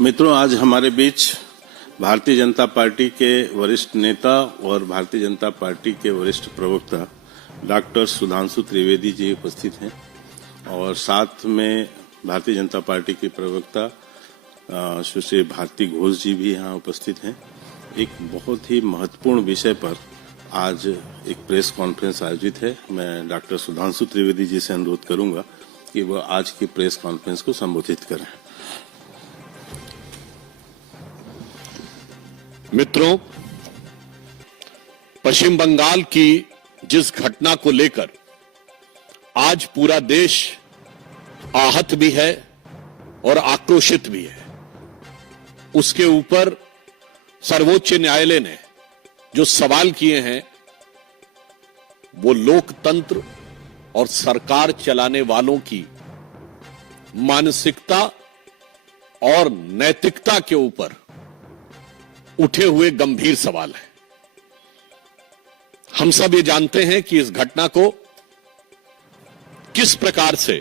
मित्रों, आज हमारे बीच भारतीय जनता पार्टी के वरिष्ठ नेता और भारतीय जनता पार्टी के वरिष्ठ प्रवक्ता डॉक्टर सुधांशु त्रिवेदी जी उपस्थित हैं और साथ में भारतीय जनता पार्टी की प्रवक्ता सुश्री भारती घोष जी भी यहाँ उपस्थित हैं। एक बहुत ही महत्वपूर्ण विषय पर आज एक प्रेस कॉन्फ्रेंस आयोजित है। मैं डॉक्टर सुधांशु त्रिवेदी जी से अनुरोध करूंगा कि वह आज की प्रेस कॉन्फ्रेंस को संबोधित करें। मित्रों, पश्चिम बंगाल की जिस घटना को लेकर आज पूरा देश आहत भी है और आक्रोशित भी है, उसके ऊपर सर्वोच्च न्यायालय ने जो सवाल किए हैं वो लोकतंत्र और सरकार चलाने वालों की मानसिकता और नैतिकता के ऊपर उठे हुए गंभीर सवाल है। हम सब ये जानते हैं कि इस घटना को किस प्रकार से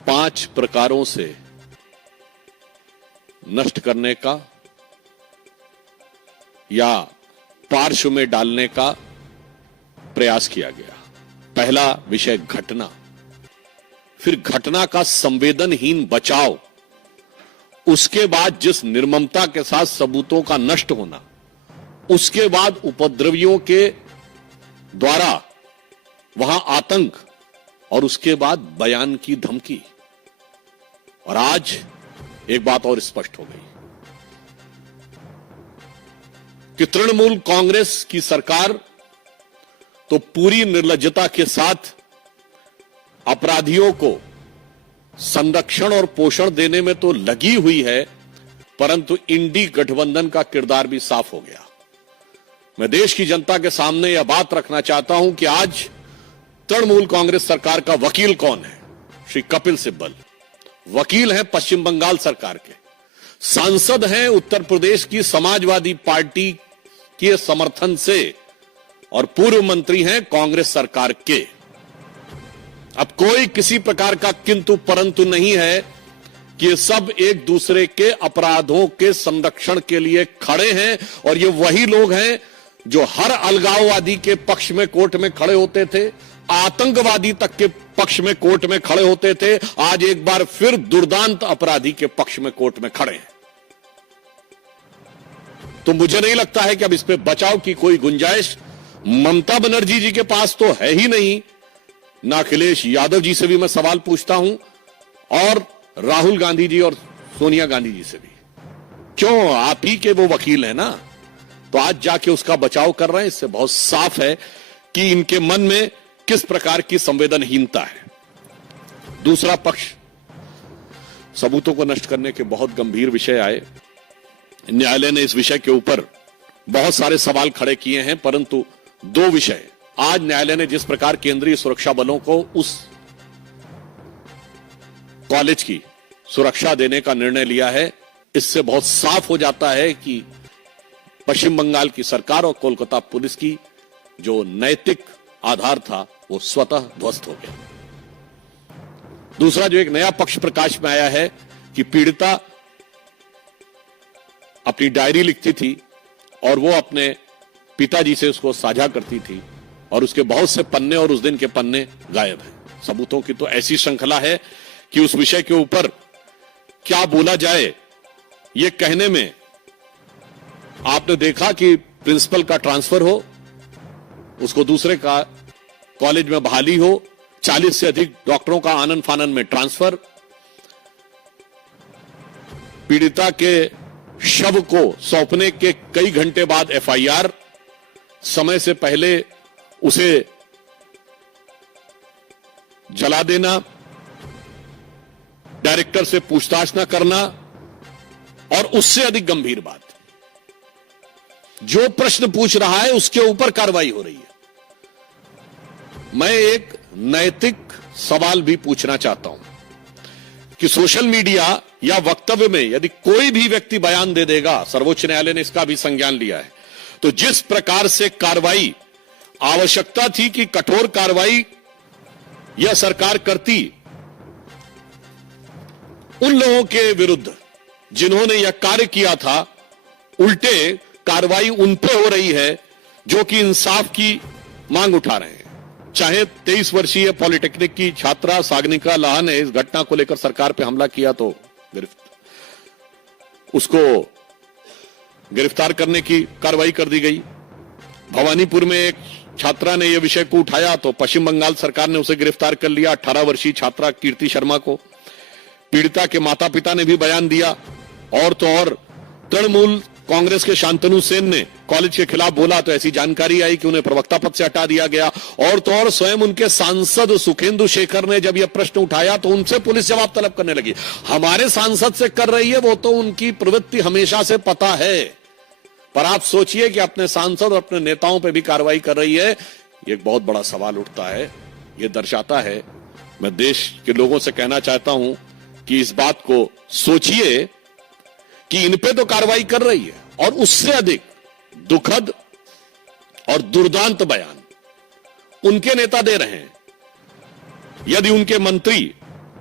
5 प्रकारों से नष्ट करने का या पार्श्व में डालने का प्रयास किया गया। पहला विषय घटना, फिर घटना का संवेदनहीन बचाव, उसके बाद जिस निर्ममता के साथ सबूतों का नष्ट होना, उसके बाद उपद्रवियों के द्वारा वहां आतंक और उसके बाद बयान की धमकी। और आज एक बात और स्पष्ट हो गई कि तृणमूल कांग्रेस की सरकार तो पूरी निर्लज्जता के साथ अपराधियों को संरक्षण और पोषण देने में तो लगी हुई है, परंतु इंडी गठबंधन का किरदार भी साफ हो गया। मैं देश की जनता के सामने यह बात रखना चाहता हूं कि आज तृणमूल कांग्रेस सरकार का वकील कौन है? श्री कपिल सिब्बल वकील हैं पश्चिम बंगाल सरकार के, सांसद हैं उत्तर प्रदेश की समाजवादी पार्टी के समर्थन से और पूर्व मंत्री हैं कांग्रेस सरकार के। अब कोई किसी प्रकार का किंतु परंतु नहीं है कि ये सब एक दूसरे के अपराधों के संरक्षण के लिए खड़े हैं और ये वही लोग हैं जो हर अलगाववादी के पक्ष में कोर्ट में खड़े होते थे, आतंकवादी तक के पक्ष में कोर्ट में खड़े होते थे, आज एक बार फिर दुर्दांत अपराधी के पक्ष में कोर्ट में खड़े हैं। तो मुझे नहीं लगता है कि अब इस पे बचाव की कोई गुंजाइश ममता बनर्जी जी के पास तो है ही नहीं, ना अखिलेश यादव जी से भी मैं सवाल पूछता हूं और राहुल गांधी जी और सोनिया गांधी जी से भी। क्यों? आप ही के वो वकील हैं ना, तो आज जाके उसका बचाव कर रहे हैं। इससे बहुत साफ है कि इनके मन में किस प्रकार की संवेदनहीनता है। दूसरा पक्ष, सबूतों को नष्ट करने के बहुत गंभीर विषय आए। न्यायालय ने इस विषय के ऊपर बहुत सारे सवाल खड़े किए हैं, परंतु 2 विषय आज न्यायालय ने जिस प्रकार केंद्रीय सुरक्षा बलों को उस कॉलेज की सुरक्षा देने का निर्णय लिया है, इससे बहुत साफ हो जाता है कि पश्चिम बंगाल की सरकार और कोलकाता पुलिस की जो नैतिक आधार था वो स्वतः ध्वस्त हो गया। दूसरा जो एक नया पक्ष प्रकाश में आया है कि पीड़िता अपनी डायरी लिखती थी और वो अपने पिताजी से उसको साझा करती थी और उसके बहुत से पन्ने और उस दिन के पन्ने गायब हैं। सबूतों की तो ऐसी श्रृंखला है कि उस विषय के ऊपर क्या बोला जाए ये कहने में, आपने देखा कि प्रिंसिपल का ट्रांसफर हो, उसको दूसरे का कॉलेज में बहाली हो, 40 से अधिक डॉक्टरों का आनन फानन में ट्रांसफर, पीड़िता के शव को सौंपने के कई घंटे बाद एफआईआर, समय से पहले उसे जला देना, डायरेक्टर से पूछताछ न करना और उससे अधिक गंभीर बात, जो प्रश्न पूछ रहा है उसके ऊपर कार्रवाई हो रही है। मैं एक नैतिक सवाल भी पूछना चाहता हूं कि सोशल मीडिया या वक्तव्य में यदि कोई भी व्यक्ति बयान दे देगा, सर्वोच्च न्यायालय ने इसका भी संज्ञान लिया है, तो जिस प्रकार से कार्रवाई आवश्यकता थी कि कठोर कार्रवाई यह सरकार करती, उन लोगों के विरुद्ध जिन्होंने यह कार्य किया था, उल्टे कार्रवाई उन पे हो रही है जो कि इंसाफ की मांग उठा रहे हैं। चाहे 23 वर्षीय पॉलिटेक्निक की छात्रा सागनिका लाहा ने इस घटना को लेकर सरकार पे हमला किया तो उसको गिरफ्तार करने की कार्रवाई कर दी गई। भवानीपुर में एक छात्रा ने यह विषय को उठाया तो पश्चिम बंगाल सरकार ने उसे गिरफ्तार कर लिया, 18 वर्षीय छात्रा कीर्ति शर्मा को। पीड़िता के माता पिता ने भी बयान दिया। और तो और तृणमूल कांग्रेस के शांतनु सेन ने कॉलेज के खिलाफ बोला तो ऐसी जानकारी आई कि उन्हें प्रवक्ता पद से हटा दिया गया। और तो और स्वयं उनके सांसद सुखेंदु शेखर ने जब यह प्रश्न उठाया तो उनसे पुलिस जवाब तलब करने लगी। हमारे सांसद से कर रही है, वो तो उनकी प्रवृत्ति हमेशा से पता है, पर आप सोचिए कि अपने सांसद और अपने नेताओं पर भी कार्रवाई कर रही है। ये एक बहुत बड़ा सवाल उठता है। यह दर्शाता है, मैं देश के लोगों से कहना चाहता हूं कि इस बात को सोचिए कि इन पे तो कार्रवाई कर रही है, और उससे अधिक दुखद और दुर्दांत बयान उनके नेता दे रहे हैं। यदि उनके मंत्री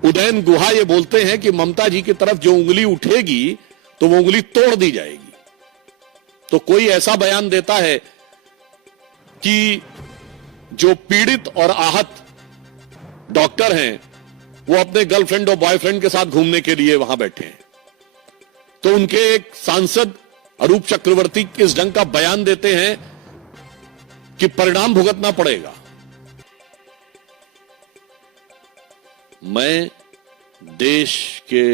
उदयन गुहा ये बोलते हैं कि ममता जी की तरफ जो उंगली उठेगी तो वो उंगली तोड़ दी जाएगी, तो कोई ऐसा बयान देता है कि जो पीड़ित और आहत डॉक्टर हैं वो अपने गर्लफ्रेंड और बॉयफ्रेंड के साथ घूमने के लिए वहां बैठे हैं, तो उनके एक सांसद अरूप चक्रवर्ती किस ढंग का बयान देते हैं कि परिणाम भुगतना पड़ेगा। मैं देश के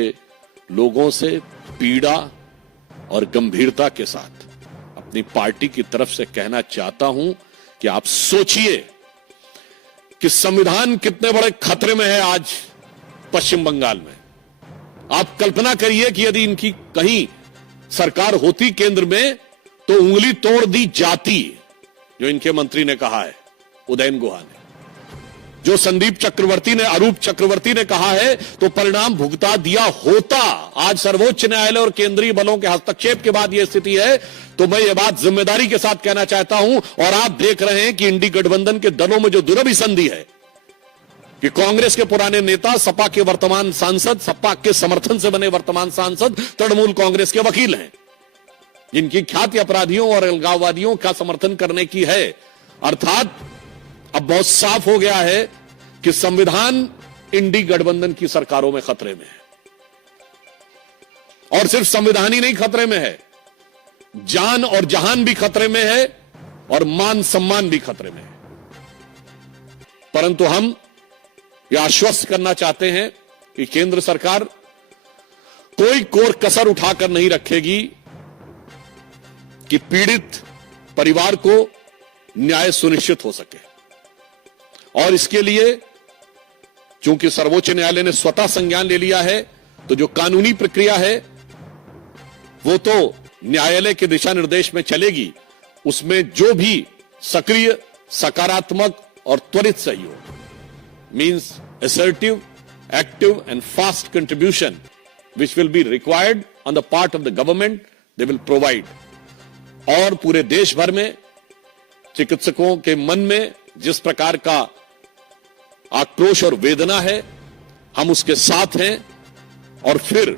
लोगों से पीड़ा और गंभीरता के साथ अपनी पार्टी की तरफ से कहना चाहता हूं कि आप सोचिए कि संविधान कितने बड़े खतरे में है आज पश्चिम बंगाल में। आप कल्पना करिए कि यदि इनकी कहीं सरकार होती केंद्र में तो उंगली तोड़ दी जाती, जो इनके मंत्री ने कहा है, उदयन गुहा ने, जो संदीप चक्रवर्ती ने, अरूप चक्रवर्ती ने कहा है, तो परिणाम भुगता दिया होता। आज सर्वोच्च न्यायालय और केंद्रीय बलों के हस्तक्षेप के बाद यह स्थिति है, तो मैं ये बात जिम्मेदारी के साथ कहना चाहता हूं। और आप देख रहे हैं कि इंडी गठबंधन के दलों में जो दुरभिसंधि है कि कांग्रेस के पुराने नेता, सपा के वर्तमान सांसद, सपा के समर्थन से बने वर्तमान सांसद तृणमूल कांग्रेस के वकील हैं, जिनकी ख्याति अपराधियों और अलगाववादियों का समर्थन करने की है। अर्थात अब बहुत साफ हो गया है कि संविधान इंडी गठबंधन की सरकारों में खतरे में है। और सिर्फ संविधान ही नहीं खतरे में है, जान और जहान भी खतरे में है और मान सम्मान भी खतरे में है। परंतु हम यह आश्वस्त करना चाहते हैं कि केंद्र सरकार कोई कोर कसर उठाकर नहीं रखेगी कि पीड़ित परिवार को न्याय सुनिश्चित हो सके। और इसके लिए चूंकि सर्वोच्च न्यायालय ने स्वतः संज्ञान ले लिया है, तो जो कानूनी प्रक्रिया है वो तो न्यायालय के दिशा निर्देश में चलेगी। उसमें जो भी सक्रिय, सकारात्मक और त्वरित सहयोग, means assertive, active and fast contribution which will be required on the part of the government, they will provide. और पूरे देश भर में चिकित्सकों के मन में जिस प्रकार का आक्रोश और वेदना है, हम उसके साथ हैं। और फिर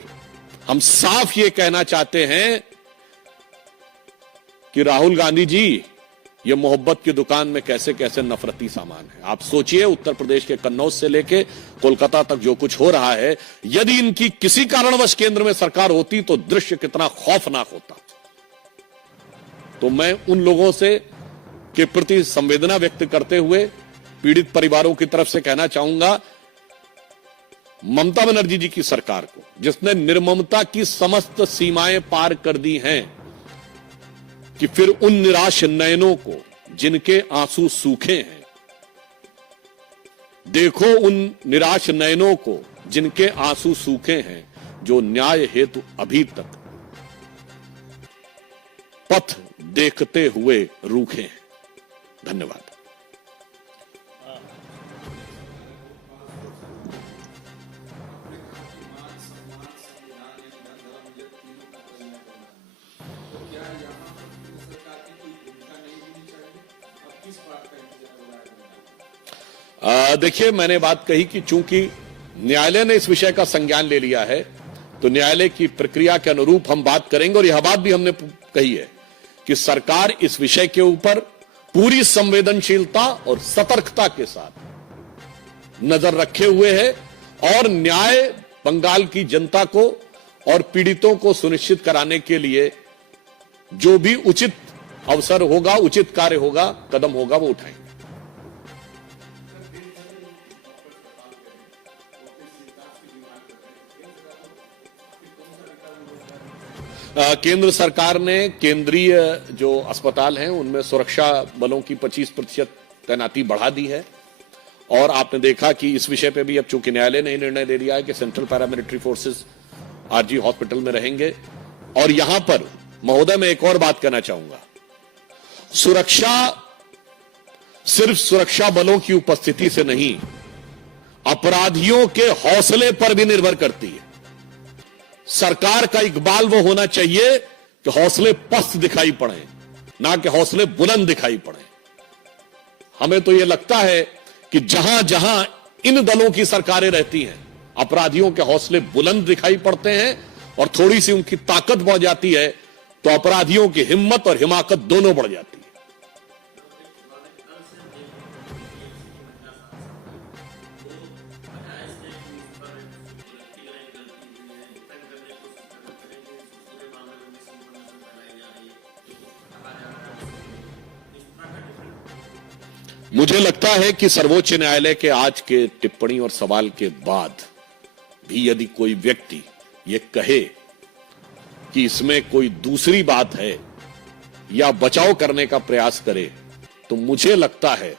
हम साफ ये कहना चाहते हैं कि राहुल गांधी जी, ये मोहब्बत की दुकान में कैसे कैसे नफरती सामान है। आप सोचिए, उत्तर प्रदेश के कन्नौज से लेके कोलकाता तक जो कुछ हो रहा है, यदि इनकी किसी कारणवश केंद्र में सरकार होती तो दृश्य कितना खौफनाक होता। तो मैं उन लोगों से के प्रति संवेदना व्यक्त करते हुए पीड़ित परिवारों की तरफ से कहना चाहूंगा, ममता बनर्जी जी की सरकार को, जिसने निर्ममता की समस्त सीमाएं पार कर दी हैं, कि फिर उन निराश नयनों को जिनके आंसू सूखे हैं, देखो उन निराश नयनों को जिनके आंसू सूखे हैं, जो न्याय हेतु अभी तक पथ देखते हुए रूखे हैं। धन्यवाद। देखिए, मैंने बात कही कि चूंकि न्यायालय ने इस विषय का संज्ञान ले लिया है, तो न्यायालय की प्रक्रिया के अनुरूप हम बात करेंगे। और यह बात भी हमने कही है कि सरकार इस विषय के ऊपर पूरी संवेदनशीलता और सतर्कता के साथ नजर रखे हुए है और न्याय बंगाल की जनता को और पीड़ितों को सुनिश्चित कराने के लिए जो भी उचित अवसर होगा, उचित कार्य होगा, कदम होगा, वो उठाएंगे। केंद्र सरकार ने केंद्रीय जो अस्पताल हैं उनमें सुरक्षा बलों की 25% तैनाती बढ़ा दी है। और आपने देखा कि इस विषय पे भी अब चूंकि न्यायालय ने निर्णय ले लिया है कि central paramilitary forces RG hospital में रहेंगे। और यहां पर महोदय मैं एक और बात कहना चाहूंगा, सुरक्षा सिर्फ सुरक्षा बलों की उपस्थिति से नहीं, अपराधियों के हौसले पर भी निर्भर करती है। सरकार का इकबाल वो होना चाहिए कि हौसले पस्त दिखाई पड़े, ना कि हौसले बुलंद दिखाई पड़े। हमें तो यह लगता है कि जहां जहां इन दलों की सरकारें रहती हैं, अपराधियों के हौसले बुलंद दिखाई पड़ते हैं और थोड़ी सी उनकी ताकत बढ़ जाती है तो अपराधियों की हिम्मत और हिमाकत दोनों बढ़ जाती है। मुझे लगता है कि सर्वोच्च न्यायालय के आज के टिप्पणी और सवाल के बाद भी यदि कोई व्यक्ति ये कहे कि इसमें कोई दूसरी बात है या बचाव करने का प्रयास करे, तो मुझे लगता है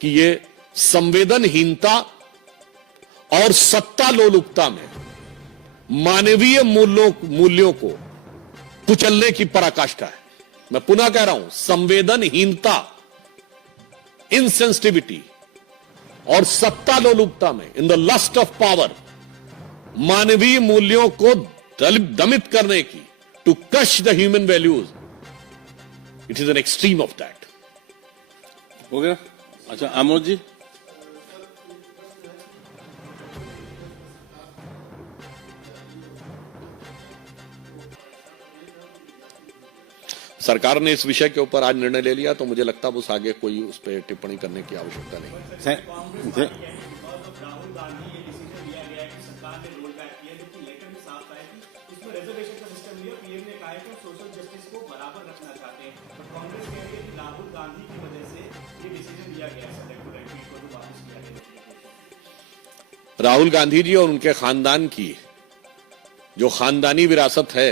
कि ये संवेदनहीनता और सत्ता लोलुपता में मानवीय मूल्यों को कुचलने की पराकाष्ठा है। मैं पुनः कह रहा हूं, संवेदनहीनता, इनसेंसिटिविटी और सत्ता लोलुपता में, in the lust of power, मानवीय मूल्यों को दमित करने की, to crush the human values, it is an extreme of that. हो गया? अच्छा, आमोद जी। सरकार ने इस विषय के ऊपर आज निर्णय ले लिया तो मुझे लगता है उस आगे कोई उस पर टिप्पणी करने की आवश्यकता नहीं है। राहुल गांधी ये डिसीजन लिया गया है कि सरकार ने रोल बैक किया, जबकि लेटर में साफ है कि इसमें रिजर्वेशन का सिस्टम लिया। पीएम ने कहा है कि सोशल जस्टिस को बराबर रखना चाहते हैं, तो कांग्रेस कह रही है कि राहुल गांधी की वजह से ये डिसीजन लिया गया है इलेक्टोरल सीट को जो वापस किया गया। राहुल गांधी जी और उनके खानदान की जो खानदानी विरासत है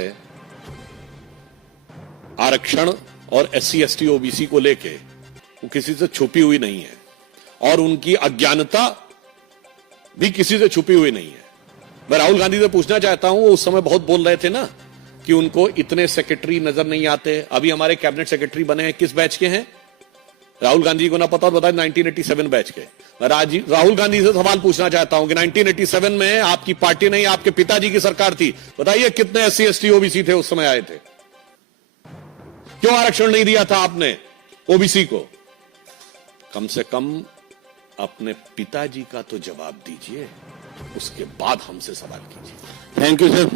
आरक्षण और एससी एसटी ओबीसी को लेके, वो किसी से छुपी हुई नहीं है और उनकी अज्ञानता भी किसी से छुपी हुई नहीं है। मैं राहुल गांधी से पूछना चाहता हूं, वो उस समय बहुत बोल रहे थे ना कि उनको इतने सेक्रेटरी नजर नहीं आते। अभी हमारे कैबिनेट सेक्रेटरी बने हैं, किस बैच के हैं? राहुल गांधी को ना पता और बताए 1987 बैच के। मैं राहुल गांधी से सवाल पूछना चाहता हूं कि 1987 में आपकी पार्टी नहीं, आपके पिताजी की सरकार थी, बताइए कितने एससी एसटी ओबीसी थे उस समय आए थे? क्यों आरक्षण नहीं दिया था आपने ओबीसी को? कम से कम अपने पिताजी का तो जवाब दीजिए, उसके बाद हमसे सवाल कीजिए। Thank you sir.